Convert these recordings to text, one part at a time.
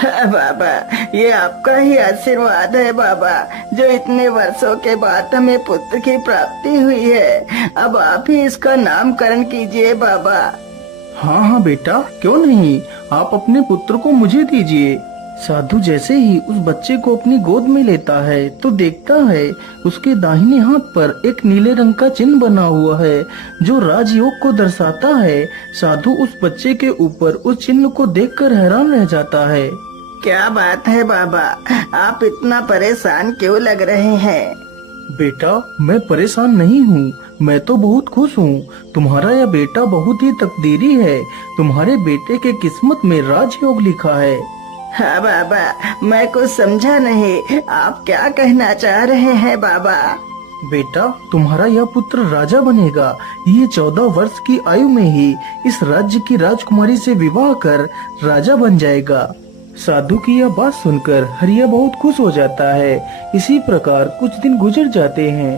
हाँ बाबा, ये आपका ही आशीर्वाद है बाबा, जो इतने वर्षों के बाद हमें पुत्र की प्राप्ति हुई है। अब आप ही इसका नामकरण कीजिए बाबा। हाँ हाँ बेटा, क्यों नहीं, आप अपने पुत्र को मुझे दीजिए। साधु जैसे ही उस बच्चे को अपनी गोद में लेता है तो देखता है उसके दाहिने हाथ पर एक नीले रंग का चिन्ह बना हुआ है जो राजयोग को दर्शाता है। साधु उस बच्चे के ऊपर उस चिन्ह को देखकर हैरान रह जाता है। क्या बात है बाबा, आप इतना परेशान क्यों लग रहे हैं? बेटा, मैं परेशान नहीं हूँ, मैं तो बहुत खुश हूँ। तुम्हारा यह बेटा बहुत ही तकदीरी है। तुम्हारे बेटे के किस्मत में राजयोग लिखा है। हाँ बाबा, मैं कुछ समझा नहीं, आप क्या कहना चाह रहे हैं बाबा? बेटा, तुम्हारा यह पुत्र राजा बनेगा। ये 14 वर्ष की आयु में ही इस राज्य की राजकुमारी से विवाह कर राजा बन जाएगा। साधु की यह बात सुनकर हरिया बहुत खुश हो जाता है। इसी प्रकार कुछ दिन गुजर जाते हैं।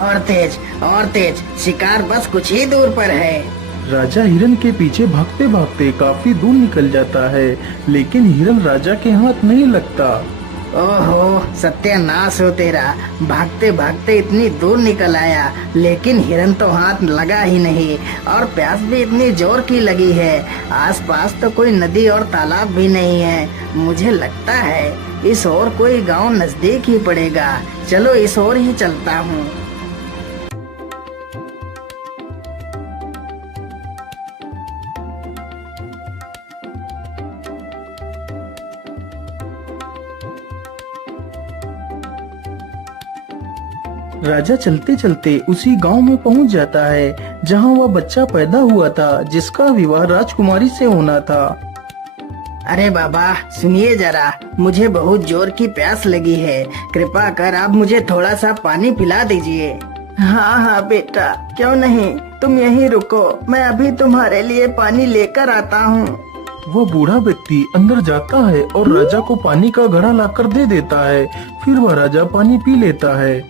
और तेज, शिकार बस कुछ ही दूर पर है। राजा हिरन के पीछे भागते भागते काफी दूर निकल जाता है, लेकिन हिरन राजा के हाथ नहीं लगता। ओहो, सत्यानाश हो तेरा, भागते भागते इतनी दूर निकल आया, लेकिन हिरन तो हाथ लगा ही नहीं। और प्यास भी इतनी जोर की लगी है। आसपास तो कोई नदी और तालाब भी नहीं है। मुझे लगता है इस ओर कोई गांव नजदीक ही पड़ेगा। चलो इस ओर ही चलता हूँ। राजा चलते चलते उसी गांव में पहुंच जाता है जहां वह बच्चा पैदा हुआ था जिसका विवाह राजकुमारी से होना था। अरे बाबा, सुनिए जरा, मुझे बहुत जोर की प्यास लगी है। कृपा कर आप मुझे थोड़ा सा पानी पिला दीजिए। हाँ हाँ बेटा, क्यों नहीं, तुम यहीं रुको, मैं अभी तुम्हारे लिए पानी लेकर आता हूँ। वह बूढ़ा व्यक्ति अंदर जाता है और राजा को पानी का घड़ा लाकर दे देता है। फिर वह राजा पानी पी लेता है।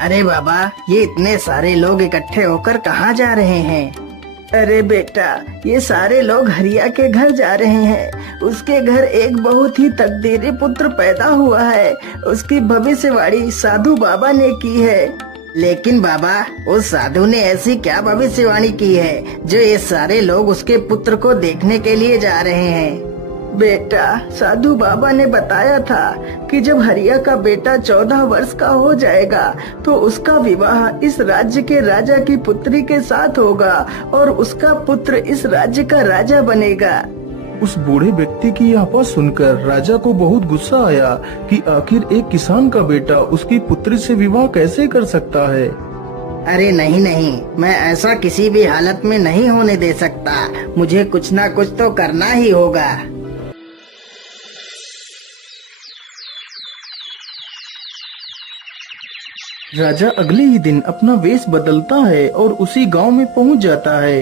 अरे बाबा, ये इतने सारे लोग इकट्ठे होकर कहाँ जा रहे हैं? अरे बेटा, ये सारे लोग हरिया के घर जा रहे हैं। उसके घर एक बहुत ही तकदीरी पुत्र पैदा हुआ है। उसकी भविष्यवाणी साधु बाबा ने की है। लेकिन बाबा, उस साधु ने ऐसी क्या भविष्यवाणी की है जो ये सारे लोग उसके पुत्र को देखने के लिए जा रहे हैं? बेटा, साधु बाबा ने बताया था कि जब हरिया का बेटा 14 वर्ष का हो जाएगा तो उसका विवाह इस राज्य के राजा की पुत्री के साथ होगा और उसका पुत्र इस राज्य का राजा बनेगा। उस बूढ़े व्यक्ति की यह बात सुनकर राजा को बहुत गुस्सा आया कि आखिर एक किसान का बेटा उसकी पुत्री से विवाह कैसे कर सकता है। अरे नहीं नहीं, मैं ऐसा किसी भी हालत में नहीं होने दे सकता। मुझे कुछ ना कुछ तो करना ही होगा। राजा अगले ही दिन अपना वेश बदलता है और उसी गांव में पहुंच जाता है।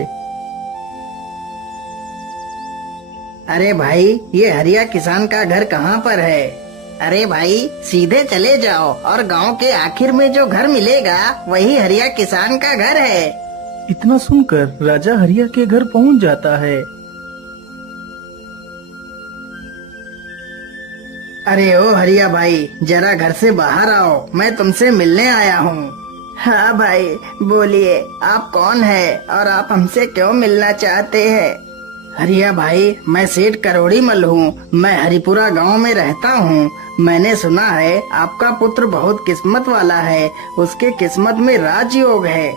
अरे भाई, ये हरिया किसान का घर कहाँ पर है? अरे भाई, सीधे चले जाओ और गांव के आखिर में जो घर मिलेगा वही हरिया किसान का घर है। इतना सुनकर राजा हरिया के घर पहुंच जाता है। अरे ओ हरिया भाई, जरा घर से बाहर आओ, मैं तुमसे मिलने आया हूँ। हाँ भाई, बोलिए, आप कौन है और आप हमसे क्यों मिलना चाहते हैं? हरिया भाई, मैं सेठ करोड़ी मल हूँ। मैं हरिपुरा गांव में रहता हूँ। मैंने सुना है आपका पुत्र बहुत किस्मत वाला है, उसके किस्मत में राजयोग है।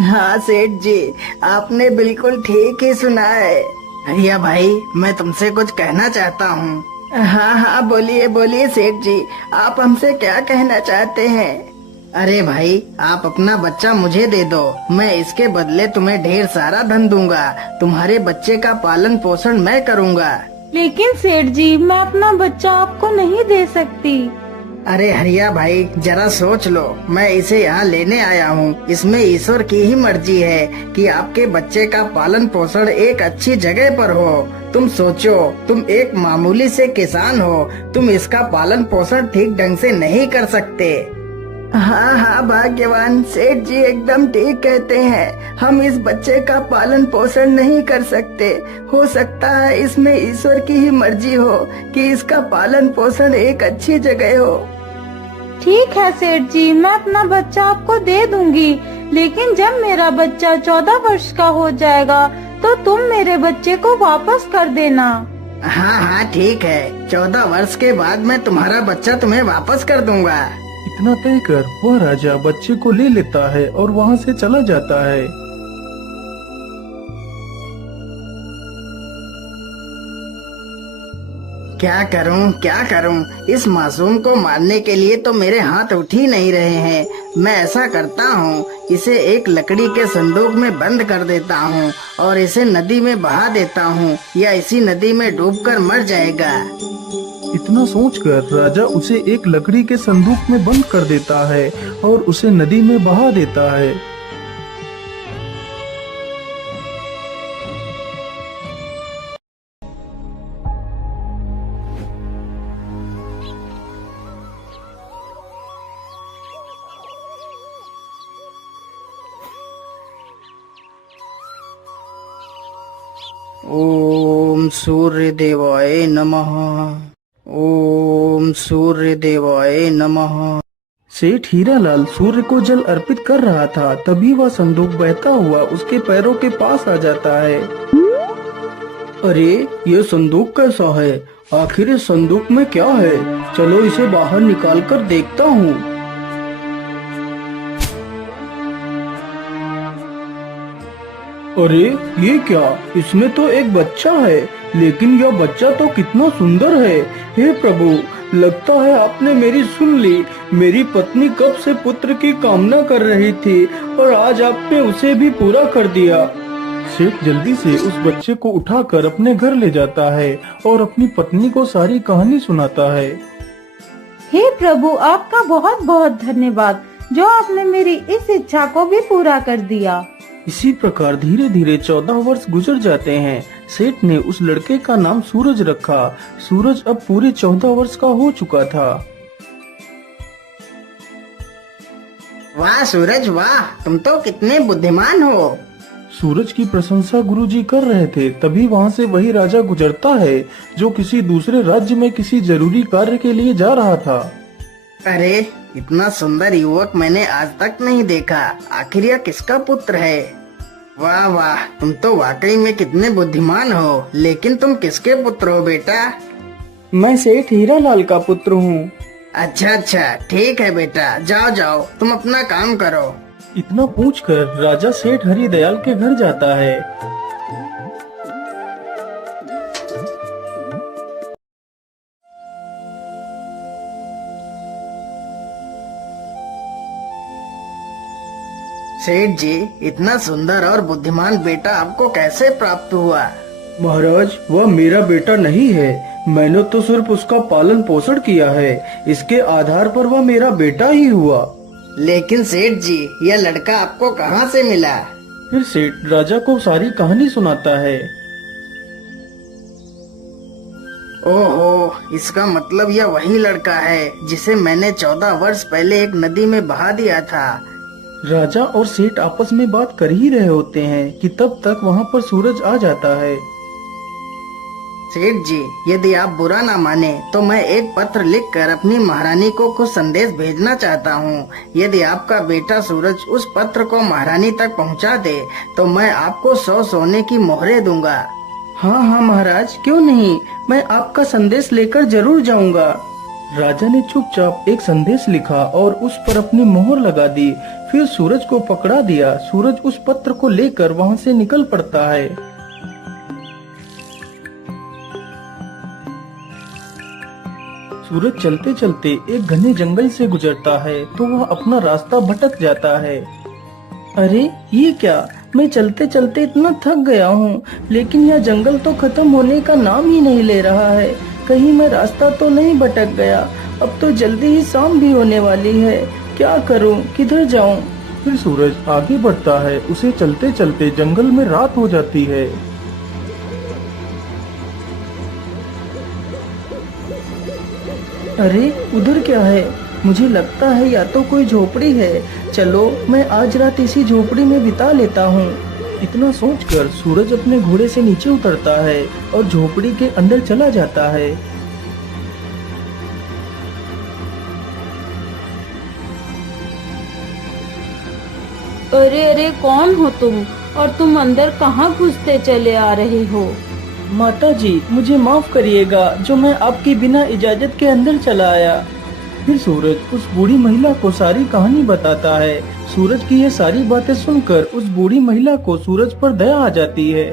हाँ सेठ जी, आपने बिल्कुल ठीक ही सुना है। हरिया भाई, मैं तुमसे कुछ कहना चाहता हूँ। हाँ हाँ, बोलिए बोलिए सेठ जी, आप हमसे क्या कहना चाहते हैं? अरे भाई, आप अपना बच्चा मुझे दे दो, मैं इसके बदले तुम्हें ढेर सारा धन दूंगा। तुम्हारे बच्चे का पालन पोषण मैं करूंगा। लेकिन सेठ जी, मैं अपना बच्चा आपको नहीं दे सकती। अरे हरिया भाई, जरा सोच लो, मैं इसे यहाँ लेने आया हूँ। इसमें ईश्वर की ही मर्जी है कि आपके बच्चे का पालन पोषण एक अच्छी जगह पर हो। तुम सोचो, तुम एक मामूली से किसान हो, तुम इसका पालन पोषण ठीक ढंग से नहीं कर सकते। हाँ हाँ भाग्यवान, सेठ जी एकदम ठीक कहते हैं। हम इस बच्चे का पालन पोषण नहीं कर सकते। हो सकता है इसमें ईश्वर की ही मर्जी हो कि इसका पालन पोषण एक अच्छी जगह हो। ठीक है सेठ जी, मैं अपना बच्चा आपको दे दूंगी, लेकिन जब मेरा बच्चा 14 वर्ष का हो जाएगा तो तुम मेरे बच्चे को वापस कर देना। हाँ हाँ ठीक है, 14 वर्ष के बाद मैं तुम्हारा बच्चा तुम्हें वापस कर दूंगा। इतना कहकर वह राजा बच्चे को ले लेता है और वहाँ से चला जाता है। क्या करूं? इस मासूम को मारने के लिए तो मेरे हाथ उठ ही नहीं रहे हैं। मैं ऐसा करता हूं, इसे एक लकड़ी के संदूक में बंद कर देता हूं और इसे नदी में बहा देता हूं, या इसी नदी में डूबकर मर जाएगा। इतना सोचकर राजा उसे एक लकड़ी के संदूक में बंद कर देता है और उसे नदी में बहा देता है। ओम सूर्य देवाय नमः। ओम सूर्य देवाय नमः। सेठ हीरालाल सूर्य को जल अर्पित कर रहा था, तभी वह संदूक बहता हुआ उसके पैरों के पास आ जाता है। अरे ये संदूक कैसा है? आखिर इस संदूक में क्या है? चलो इसे बाहर निकाल कर देखता हूँ। अरे ये क्या? इसमें तो एक बच्चा है, लेकिन यह बच्चा तो कितना सुंदर है। हे प्रभु, लगता है आपने मेरी सुन ली। मेरी पत्नी कब से पुत्र की कामना कर रही थी और आज आपने उसे भी पूरा कर दिया। सेठ जल्दी से उस बच्चे को उठाकर अपने घर ले जाता है और अपनी पत्नी को सारी कहानी सुनाता है। हे प्रभु, आपका बहुत बहुत धन्यवाद जो आपने मेरी इस इच्छा को भी पूरा कर दिया। इसी प्रकार धीरे धीरे 14 वर्ष गुजर जाते हैं। सेठ ने उस लड़के का नाम सूरज रखा। सूरज अब पूरे 14 वर्ष का हो चुका था। वाह सूरज वाह, तुम तो कितने बुद्धिमान हो। सूरज की प्रशंसा गुरुजी कर रहे थे, तभी वहाँ से वही राजा गुजरता है जो किसी दूसरे राज्य में किसी जरूरी कार्य के लिए जा रहा था। अरे इतना सुंदर युवक मैंने आज तक नहीं देखा। आखिर यह किसका पुत्र है? वाह वाह, तुम तो वाकई में कितने बुद्धिमान हो। लेकिन तुम किसके पुत्र हो बेटा? मैं सेठ हीरालाल का पुत्र हूँ। अच्छा, ठीक है बेटा, जाओ जाओ, तुम अपना काम करो। इतना पूछकर राजा सेठ हरिदयाल के घर जाता है। सेठ जी, इतना सुंदर और बुद्धिमान बेटा आपको कैसे प्राप्त हुआ? महाराज, वह मेरा बेटा नहीं है। मैंने तो सिर्फ उसका पालन पोषण किया है। इसके आधार पर वह मेरा बेटा ही हुआ। लेकिन सेठ जी, यह लड़का आपको कहाँ से मिला? फिर सेठ राजा को सारी कहानी सुनाता है। ओहो, इसका मतलब यह वही लड़का है जिसे मैंने 14 वर्ष पहले एक नदी में बहा दिया था। राजा और सेठ आपस में बात कर ही रहे होते हैं कि तब तक वहाँ पर सूरज आ जाता है। सेठ जी, यदि आप बुरा ना माने तो मैं एक पत्र लिखकर अपनी महारानी को कुछ संदेश भेजना चाहता हूँ। यदि आपका बेटा सूरज उस पत्र को महारानी तक पहुँचा दे तो मैं आपको 100 सोने की मोहरें दूंगा। हाँ हाँ महाराज, क्यों नहीं, मैं आपका संदेश लेकर जरूर जाऊंगा। राजा ने चुपचाप एक संदेश लिखा और उस पर अपनी मोहर लगा दी। फिर सूरज को पकड़ा दिया। सूरज उस पत्र को लेकर वहाँ से निकल पड़ता है। सूरज चलते चलते एक घने जंगल से गुजरता है तो वह अपना रास्ता भटक जाता है। अरे ये क्या, मैं चलते चलते इतना थक गया हूँ, लेकिन यह जंगल तो खत्म होने का नाम ही नहीं ले रहा है। कहीं मैं रास्ता तो नहीं भटक गया? अब तो जल्दी ही शाम भी होने वाली है। क्या करूं, किधर जाऊं? फिर सूरज आगे बढ़ता है। उसे चलते चलते जंगल में रात हो जाती है। अरे उधर क्या है? मुझे लगता है या तो कोई झोपड़ी है। चलो मैं आज रात इसी झोपड़ी में बिता लेता हूँ। इतना सोचकर सूरज अपने घोड़े से नीचे उतरता है और झोपड़ी के अंदर चला जाता है। अरे अरे, कौन हो तुम और तुम अंदर कहाँ घुसते चले आ रहे हो? माता जी, मुझे माफ करिएगा जो मैं आपकी बिना इजाजत के अंदर चला आया। फिर सूरज उस बूढ़ी महिला को सारी कहानी बताता है। सूरज की ये सारी बातें सुनकर उस बूढ़ी महिला को सूरज पर दया आ जाती है।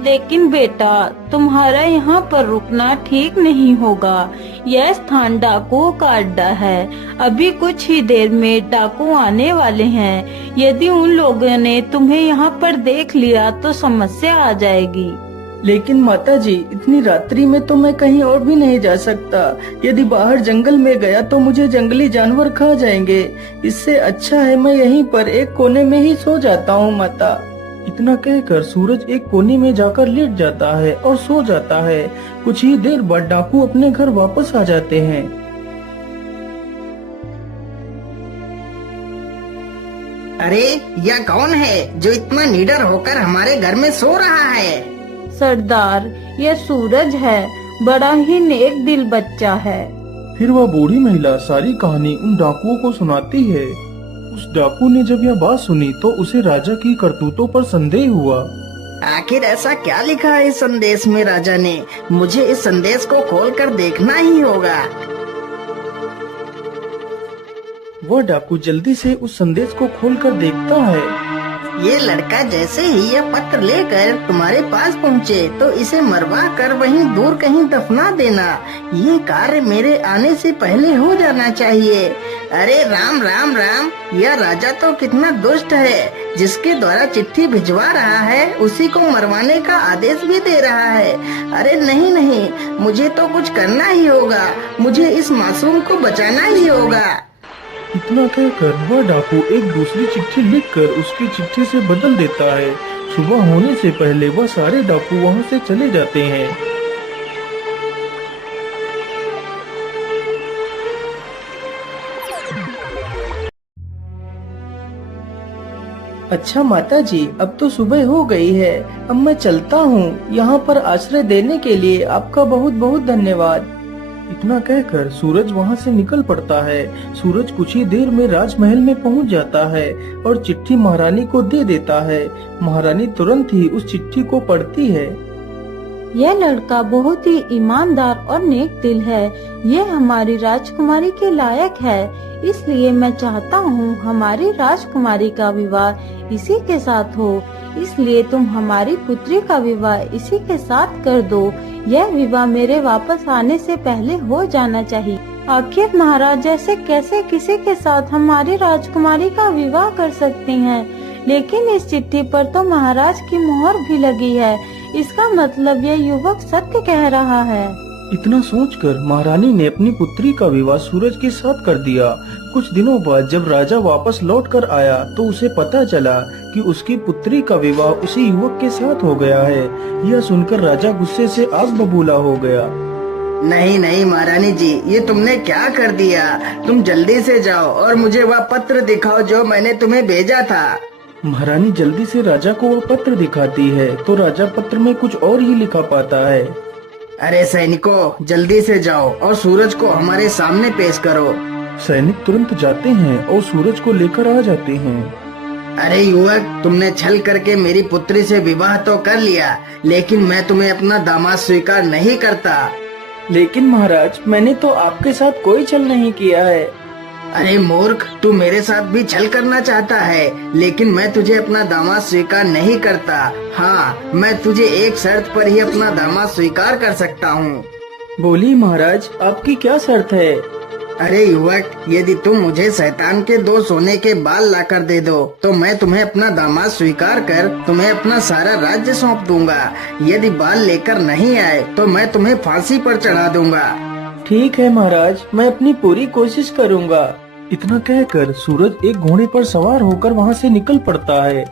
लेकिन बेटा, तुम्हारा यहाँ पर रुकना ठीक नहीं होगा। यह स्थान डाकुओं का अड्डा है। अभी कुछ ही देर में डाकू आने वाले हैं। यदि उन लोगों ने तुम्हें यहाँ पर देख लिया तो समस्या आ जाएगी। लेकिन माता जी, इतनी रात्रि में तो मैं कहीं और भी नहीं जा सकता। यदि बाहर जंगल में गया तो मुझे जंगली जानवर खा जाएंगे। इससे अच्छा है मैं यहीं पर एक कोने में ही सो जाता हूँ माता। इतना कहकर सूरज एक कोने में जाकर लेट जाता है और सो जाता है। कुछ ही देर बाद डाकू अपने घर वापस आ जाते हैं। अरे यह कौन है जो इतना निडर होकर हमारे घर में सो रहा है? सरदार, यह सूरज है। बड़ा ही नेक दिल बच्चा है। फिर वह बूढ़ी महिला सारी कहानी उन डाकुओं को सुनाती है। उस डाकू ने जब यह बात सुनी तो उसे राजा की करतूतों पर संदेह हुआ। आखिर ऐसा क्या लिखा है इस संदेश में राजा ने? मुझे इस संदेश को खोलकर देखना ही होगा। वह डाकू जल्दी से उस संदेश को खोलकर देखता है। ये लड़का जैसे ही यह पत्र लेकर तुम्हारे पास पहुँचे तो इसे मरवा कर वहीं दूर कहीं दफना देना। ये कार्य मेरे आने से पहले हो जाना चाहिए। अरे राम राम राम, यह राजा तो कितना दुष्ट है। जिसके द्वारा चिट्ठी भिजवा रहा है उसी को मरवाने का आदेश भी दे रहा है। अरे नहीं नहीं, मुझे तो कुछ करना ही होगा। मुझे इस मासूम को बचाना ही होगा। इतना कहकर वह डाकू एक दूसरी चिट्ठी लिखकर उसकी चिट्ठी से बदल देता है। सुबह होने से पहले वह सारे डाकू वहां से चले जाते हैं। अच्छा माता जी, अब तो सुबह हो गई है। अब मैं चलता हूँ। यहाँ पर आश्रय देने के लिए आपका बहुत बहुत धन्यवाद। इतना कहकर सूरज वहाँ से निकल पड़ता है। सूरज कुछ ही देर में राजमहल में पहुँच जाता है और चिट्ठी महारानी को दे देता है। महारानी तुरंत ही उस चिट्ठी को पढ़ती है। यह लड़का बहुत ही ईमानदार और नेक दिल है। यह हमारी राजकुमारी के लायक है। इसलिए मैं चाहता हूँ हमारी राजकुमारी का विवाह इसी के साथ हो। इसलिए तुम हमारी पुत्री का विवाह इसी के साथ कर दो। यह विवाह मेरे वापस आने से पहले हो जाना चाहिए। आखिर महाराज ऐसे कैसे किसी के साथ हमारी राजकुमारी का विवाह कर सकती हैं? लेकिन इस चिट्ठी पर तो महाराज की मोहर भी लगी है। इसका मतलब यह युवक सत्य कह रहा है। इतना सोचकर महारानी ने अपनी पुत्री का विवाह सूरज के साथ कर दिया। कुछ दिनों बाद जब राजा वापस लौट कर आया तो उसे पता चला कि उसकी पुत्री का विवाह उसी युवक के साथ हो गया है। यह सुनकर राजा गुस्से से आग बबूला हो गया। नहीं नहीं महारानी जी, ये तुमने क्या कर दिया? तुम जल्दी से जाओ और मुझे वह पत्र दिखाओ जो मैंने तुम्हें भेजा था। महारानी जल्दी से राजा को वह पत्र दिखाती है तो राजा पत्र में कुछ और ही लिखा पाता है। अरे सैनिकों, जल्दी से जाओ और सूरज को हमारे सामने पेश करो। सैनिक तुरंत जाते हैं और सूरज को लेकर आ जाते हैं। अरे युवक, तुमने छल करके मेरी पुत्री से विवाह तो कर लिया, लेकिन मैं तुम्हें अपना दामाद स्वीकार नहीं करता। लेकिन महाराज, मैंने तो आपके साथ कोई छल नहीं किया है। अरे मूर्ख, तू मेरे साथ भी छल करना चाहता है, लेकिन मैं तुझे अपना दामाद स्वीकार नहीं करता। हाँ, मैं तुझे एक शर्त पर ही अपना दामाद स्वीकार कर सकता हूँ। बोलिए महाराज, आपकी क्या शर्त है? अरे युवक, यदि तुम मुझे शैतान के 2 सोने के बाल लाकर दे दो तो मैं तुम्हें अपना दामाद स्वीकार कर तुम्हें अपना सारा राज्य सौंप दूंगा। यदि बाल लेकर नहीं आए तो मैं तुम्हें फांसी पर चढ़ा दूंगा। ठीक है महाराज, मैं अपनी पूरी कोशिश करूंगा। इतना कहकर सूरज एक घोड़े पर सवार होकर वहां से निकल पड़ता है।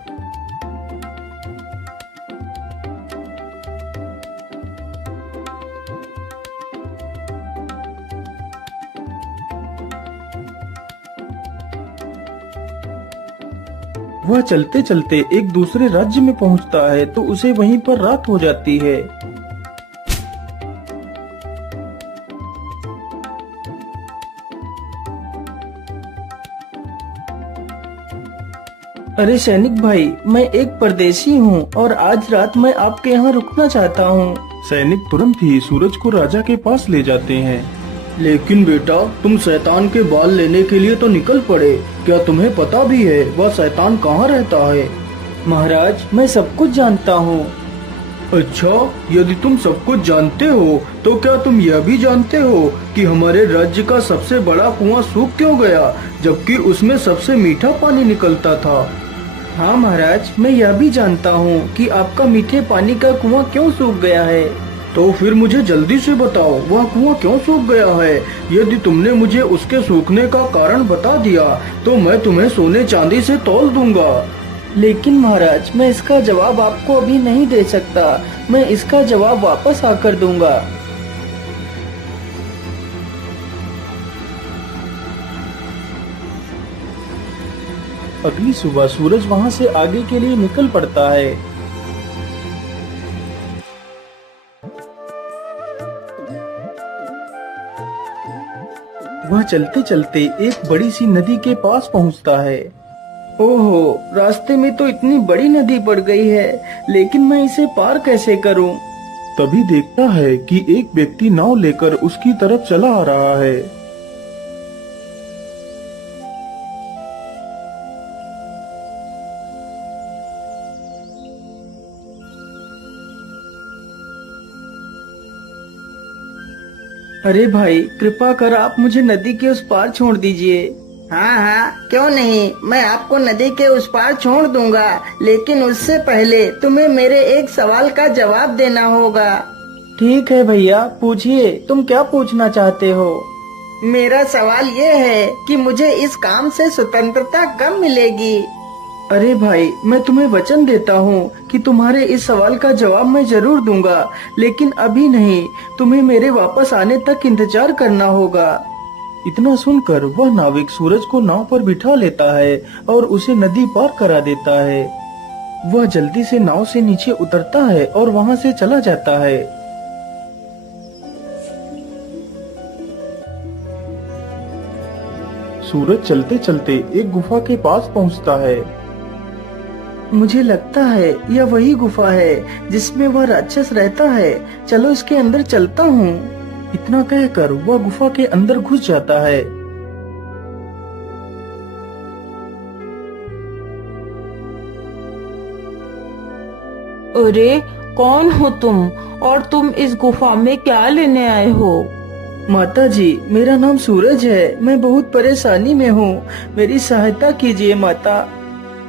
वह चलते चलते एक दूसरे राज्य में पहुंचता है तो उसे वहीं पर रात हो जाती है। अरे सैनिक भाई, मैं एक परदेशी हूँ और आज रात मैं आपके यहाँ रुकना चाहता हूँ। सैनिक तुरंत ही सूरज को राजा के पास ले जाते हैं। लेकिन बेटा, तुम शैतान के बाल लेने के लिए तो निकल पड़े। क्या तुम्हें पता भी है वह शैतान कहाँ रहता है? महाराज, मैं सब कुछ जानता हूँ। अच्छा, यदि तुम सब कुछ जानते हो तो क्या तुम यह भी जानते हो कि हमारे राज्य का सबसे बड़ा कुआं सूख क्यों गया, जबकि उसमें सबसे मीठा पानी निकलता था? हाँ महाराज, मैं यह भी जानता हूँ कि आपका मीठे पानी का कुआं क्यों सूख गया है। तो फिर मुझे जल्दी से बताओ, वह कुआं क्यों सूख गया है? यदि तुमने मुझे उसके सूखने का कारण बता दिया तो मैं तुम्हें सोने चांदी से तौल दूंगा। लेकिन महाराज, मैं इसका जवाब आपको अभी नहीं दे सकता। मैं इसका जवाब वापस आकर दूंगा। अगली सुबह सूरज वहाँ से आगे के लिए निकल पड़ता है। वह चलते चलते एक बड़ी सी नदी के पास पहुँचता है। ओहो, रास्ते में तो इतनी बड़ी नदी पड़ गई है, लेकिन मैं इसे पार कैसे करूं? तभी देखता है कि एक व्यक्ति नाव लेकर उसकी तरफ चला आ रहा है। अरे भाई, कृपा कर आप मुझे नदी के उस पार छोड़ दीजिए। हाँ हाँ, क्यों नहीं, मैं आपको नदी के उस पार छोड़ दूंगा, लेकिन उससे पहले तुम्हें मेरे एक सवाल का जवाब देना होगा। ठीक है भैया, पूछिए, तुम क्या पूछना चाहते हो? मेरा सवाल ये है कि मुझे इस काम से स्वतंत्रता कब मिलेगी? अरे भाई, मैं तुम्हें वचन देता हूँ कि तुम्हारे इस सवाल का जवाब मैं जरूर दूंगा, लेकिन अभी नहीं। तुम्हें मेरे वापस आने तक इंतजार करना होगा। इतना सुनकर वह नाविक सूरज को नाव पर बिठा लेता है और उसे नदी पार करा देता है। वह जल्दी से नाव से नीचे उतरता है और वहाँ से चला जाता है। सूरज चलते चलते एक गुफा के पास पहुँचता है। मुझे लगता है यह वही गुफा है जिसमें वह राक्षस रहता है। चलो इसके अंदर चलता हूँ। इतना कहकर वह गुफा के अंदर घुस जाता है। अरे, कौन हो तुम और तुम इस गुफा में क्या लेने आए हो? माता जी, मेरा नाम सूरज है। मैं बहुत परेशानी में हूँ, मेरी सहायता कीजिए माता।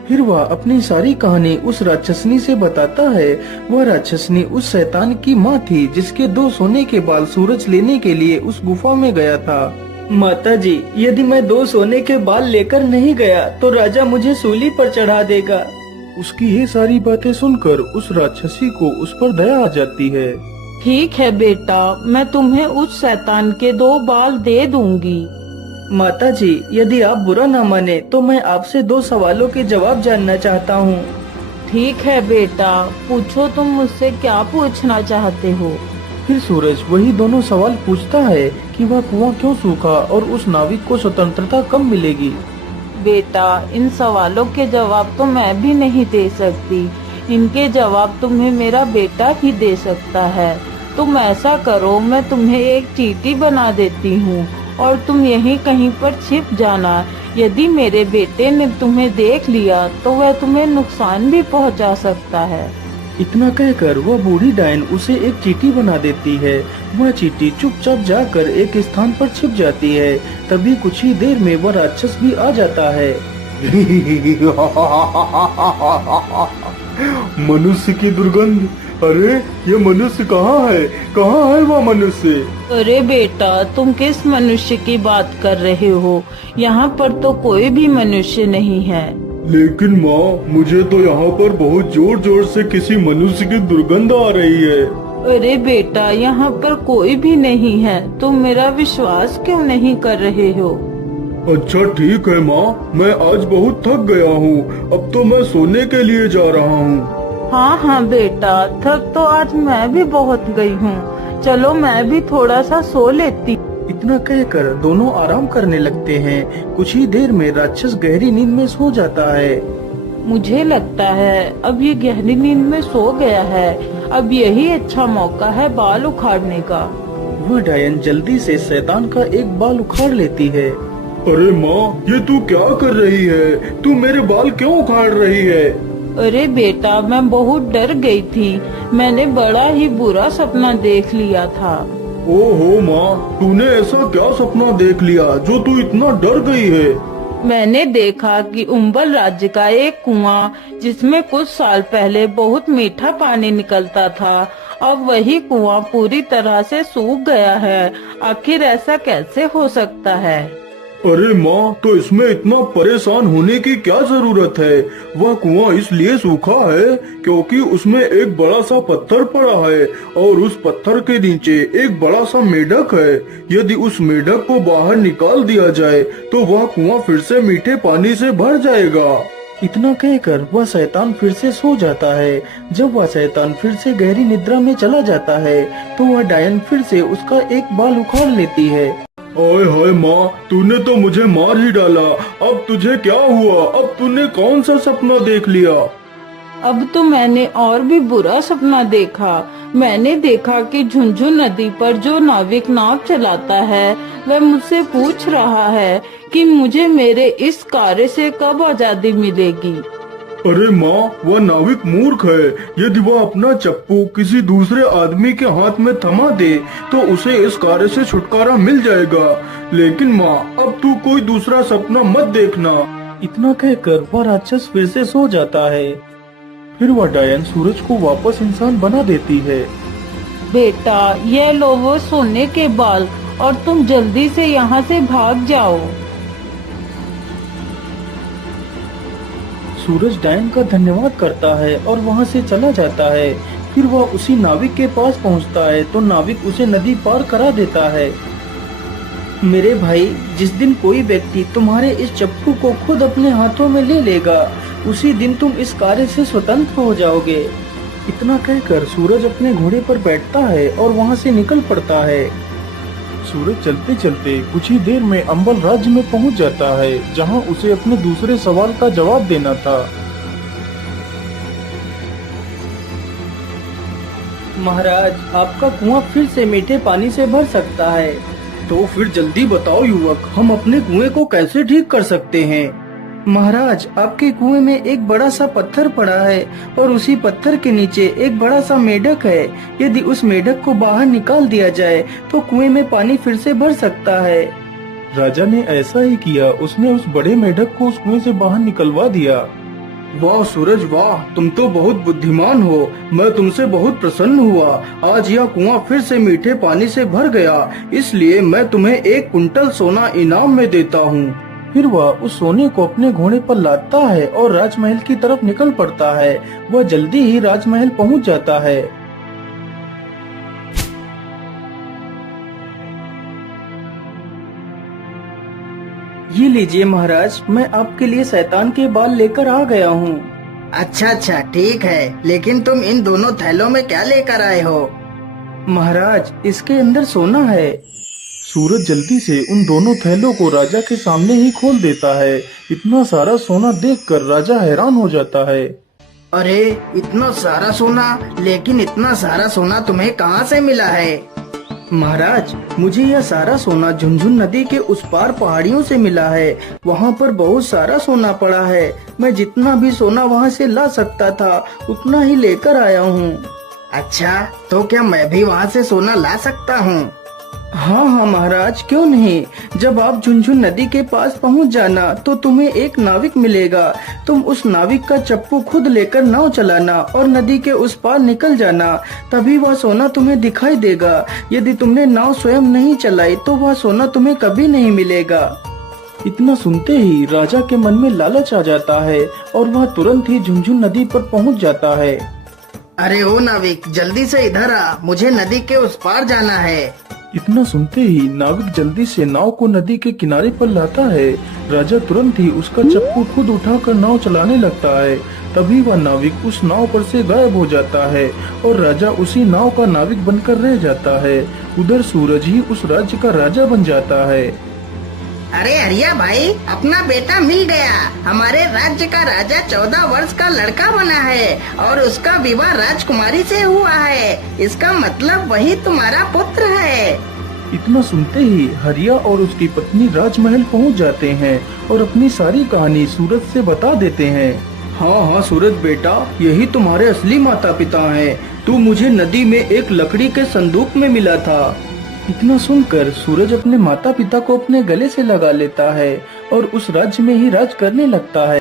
फिर वह अपनी सारी कहानी उस राक्षसनी से बताता है। वह राक्षसनी उस शैतान की माँ थी जिसके 2 सोने के बाल सूरज लेने के लिए उस गुफा में गया था। माता जी, यदि मैं 2 सोने के बाल लेकर नहीं गया तो राजा मुझे सूली पर चढ़ा देगा। उसकी ये सारी बातें सुनकर उस राक्षसी को उस पर दया आ जाती है। ठीक है बेटा, मैं तुम्हें उस शैतान के 2 बाल दे दूंगी। माता जी, यदि आप बुरा न माने तो मैं आपसे 2 सवालों के जवाब जानना चाहता हूँ। ठीक है बेटा, पूछो, तुम मुझसे क्या पूछना चाहते हो? फिर सूरज वही दोनों सवाल पूछता है कि वह कुआं क्यों सूखा और उस नाविक को स्वतंत्रता कब मिलेगी। बेटा, इन सवालों के जवाब तो मैं भी नहीं दे सकती। इनके जवाब तुम्हें मेरा बेटा ही दे सकता है। तुम ऐसा करो, मैं तुम्हें एक चींटी बना देती हूँ और तुम यहीं कहीं पर छिप जाना। यदि मेरे बेटे ने तुम्हें देख लिया तो वह तुम्हें नुकसान भी पहुंचा सकता है। इतना कहकर वह बूढ़ी डायन उसे एक चींटी बना देती है। वह चींटी चुपचाप जाकर एक स्थान पर छिप जाती है। तभी कुछ ही देर में वह राक्षस भी आ जाता है। मनुष्य की दुर्गंध। अरे, ये मनुष्य कहाँ है? कहाँ है वह मनुष्य? अरे बेटा, तुम किस मनुष्य की बात कर रहे हो? यहाँ पर तो कोई भी मनुष्य नहीं है। लेकिन माँ, मुझे तो यहाँ पर बहुत जोर जोर से किसी मनुष्य की दुर्गंध आ रही है। अरे बेटा, यहाँ पर कोई भी नहीं है। तुम मेरा विश्वास क्यों नहीं कर रहे हो? अच्छा ठीक है माँ, मैं आज बहुत थक गया हूँ, अब तो मैं सोने के लिए जा रहा हूँ। हाँ हाँ बेटा, थक तो आज मैं भी बहुत गई हूँ। चलो मैं भी थोड़ा सा सो लेती। इतना कहकर दोनों आराम करने लगते हैं। कुछ ही देर में राक्षस गहरी नींद में सो जाता है। मुझे लगता है अब ये गहरी नींद में सो गया है। अब यही अच्छा मौका है बाल उखाड़ने का। वह डायन जल्दी से शैतान का एक बाल उखाड़ लेती है। अरे माँ, ये तू क्या कर रही है? तू मेरे बाल क्यों उखाड़ रही है? अरे बेटा, मैं बहुत डर गई थी। मैंने बड़ा ही बुरा सपना देख लिया था। ओहो माँ, तूने ऐसा क्या सपना देख लिया जो तू इतना डर गई है? मैंने देखा कि उम्बल राज्य का एक कुआं, जिसमें कुछ साल पहले बहुत मीठा पानी निकलता था, अब वही कुआं पूरी तरह से सूख गया है। आखिर ऐसा कैसे हो सकता है? अरे माँ, तो इसमें इतना परेशान होने की क्या जरूरत है? वह कुआं इसलिए सूखा है क्योंकि उसमें एक बड़ा सा पत्थर पड़ा है और उस पत्थर के नीचे एक बड़ा सा मेढक है। यदि उस मेढक को बाहर निकाल दिया जाए तो वह कुआं फिर से मीठे पानी से भर जाएगा। इतना कहकर वह शैतान फिर से सो जाता है। जब वह शैतान फिर से गहरी निद्रा में चला जाता है तो वह डायन फिर से उसका एक बाल उखाड़ लेती है। ओए हाय माँ, तूने तो मुझे मार ही डाला। अब तुझे क्या हुआ? अब तूने कौन सा सपना देख लिया? अब तो मैंने और भी बुरा सपना देखा। मैंने देखा कि झुंझुन नदी पर जो नाविक नाव चलाता है वह मुझसे पूछ रहा है कि मुझे मेरे इस कार्य से कब आजादी मिलेगी। अरे माँ, वह नाविक मूर्ख है। यदि वह अपना चप्पू किसी दूसरे आदमी के हाथ में थमा दे तो उसे इस कार्य से छुटकारा मिल जाएगा। लेकिन माँ, अब तू कोई दूसरा सपना मत देखना। इतना कहकर वह राक्षस फिर से सो जाता है। फिर वह डायन सूरज को वापस इंसान बना देती है। बेटा, ये लो वो सोने के बाल और तुम जल्दी से यहाँ से भाग जाओ। सूरज डायन का धन्यवाद करता है और वहाँ से चला जाता है। फिर वह उसी नाविक के पास पहुँचता है तो नाविक उसे नदी पार करा देता है। मेरे भाई, जिस दिन कोई व्यक्ति तुम्हारे इस चप्पू को खुद अपने हाथों में ले लेगा, उसी दिन तुम इस कार्य से स्वतंत्र हो जाओगे। इतना कहकर सूरज अपने घोड़े पर बैठता है और वहाँ से निकल पड़ता है। सूरज चलते चलते कुछ ही देर में अंबल राज्य में पहुंच जाता है, जहां उसे अपने दूसरे सवाल का जवाब देना था। महाराज, आपका कुआं फिर से मीठे पानी से भर सकता है। तो फिर जल्दी बताओ युवक, हम अपने कुएं को कैसे ठीक कर सकते हैं? महाराज, आपके कुएं में एक बड़ा सा पत्थर पड़ा है और उसी पत्थर के नीचे एक बड़ा सा मेढक है। यदि उस मेढक को बाहर निकाल दिया जाए तो कुएं में पानी फिर से भर सकता है। राजा ने ऐसा ही किया। उसने उस बड़े मेढक को उस कुएं से बाहर निकलवा दिया। वाह सूरज वाह, तुम तो बहुत बुद्धिमान हो। मैं तुमसे बहुत प्रसन्न हुआ। आज यह कुआं फिर से मीठे पानी से भर गया, इसलिए मैं तुम्हें 1 कुंटल सोना इनाम में देता हूँ। फिर वह उस सोने को अपने घोड़े पर लादता है और राजमहल की तरफ निकल पड़ता है। वह जल्दी ही राजमहल पहुंच जाता है। ये लीजिए महाराज, मैं आपके लिए शैतान के बाल लेकर आ गया हूँ। अच्छा अच्छा ठीक है, लेकिन तुम इन दोनों थैलों में क्या लेकर आए हो? महाराज, इसके अंदर सोना है। सूरज जल्दी से उन दोनों थैलों को राजा के सामने ही खोल देता है। इतना सारा सोना देखकर राजा हैरान हो जाता है। अरे इतना सारा सोना, लेकिन इतना सारा सोना तुम्हें कहाँ से मिला है? महाराज, मुझे यह सारा सोना झुंझुन नदी के उस पार पहाड़ियों से मिला है। वहाँ पर बहुत सारा सोना पड़ा है। मैं जितना भी सोना वहाँ से ला सकता था उतना ही लेकर आया हूँ। अच्छा, तो क्या मैं भी वहाँ से सोना ला सकता हूँ? हाँ हाँ महाराज, क्यों नहीं। जब आप झुंझुन नदी के पास पहुंच जाना तो तुम्हें एक नाविक मिलेगा। तुम उस नाविक का चप्पू खुद लेकर नाव चलाना और नदी के उस पार निकल जाना, तभी वह सोना तुम्हें दिखाई देगा। यदि तुमने नाव स्वयं नहीं चलाई तो वह सोना तुम्हें कभी नहीं मिलेगा। इतना सुनते ही राजा के मन में लालच आ जाता है और वह तुरंत ही झुंझुन नदी पर पहुंच जाता है। अरे ओ नाविक, जल्दी से इधर आ, मुझे नदी के उस पार जाना है। इतना सुनते ही नाविक जल्दी से नाव को नदी के किनारे पर लाता है। राजा तुरंत ही उसका चप्पू खुद उठाकर नाव चलाने लगता है। तभी वह नाविक उस नाव पर से गायब हो जाता है और राजा उसी नाव का नाविक बनकर रह जाता है। उधर सूरज ही उस राज्य का राजा बन जाता है। अरे हरिया भाई, अपना बेटा मिल गया। हमारे राज्य का राजा 14 वर्ष का लड़का बना है और उसका विवाह राजकुमारी से हुआ है। इसका मतलब वही तुम्हारा पुत्र है। इतना सुनते ही हरिया और उसकी पत्नी राजमहल पहुंच जाते हैं और अपनी सारी कहानी सूरज से बता देते हैं। हाँ हाँ सूरज बेटा, यही तुम्हारे असली माता पिता हैं। तू मुझे नदी में एक लकड़ी के संदूक में मिला था। इतना सुनकर सूरज अपने माता पिता को अपने गले से लगा लेता है और उस राज्य में ही राज करने लगता है।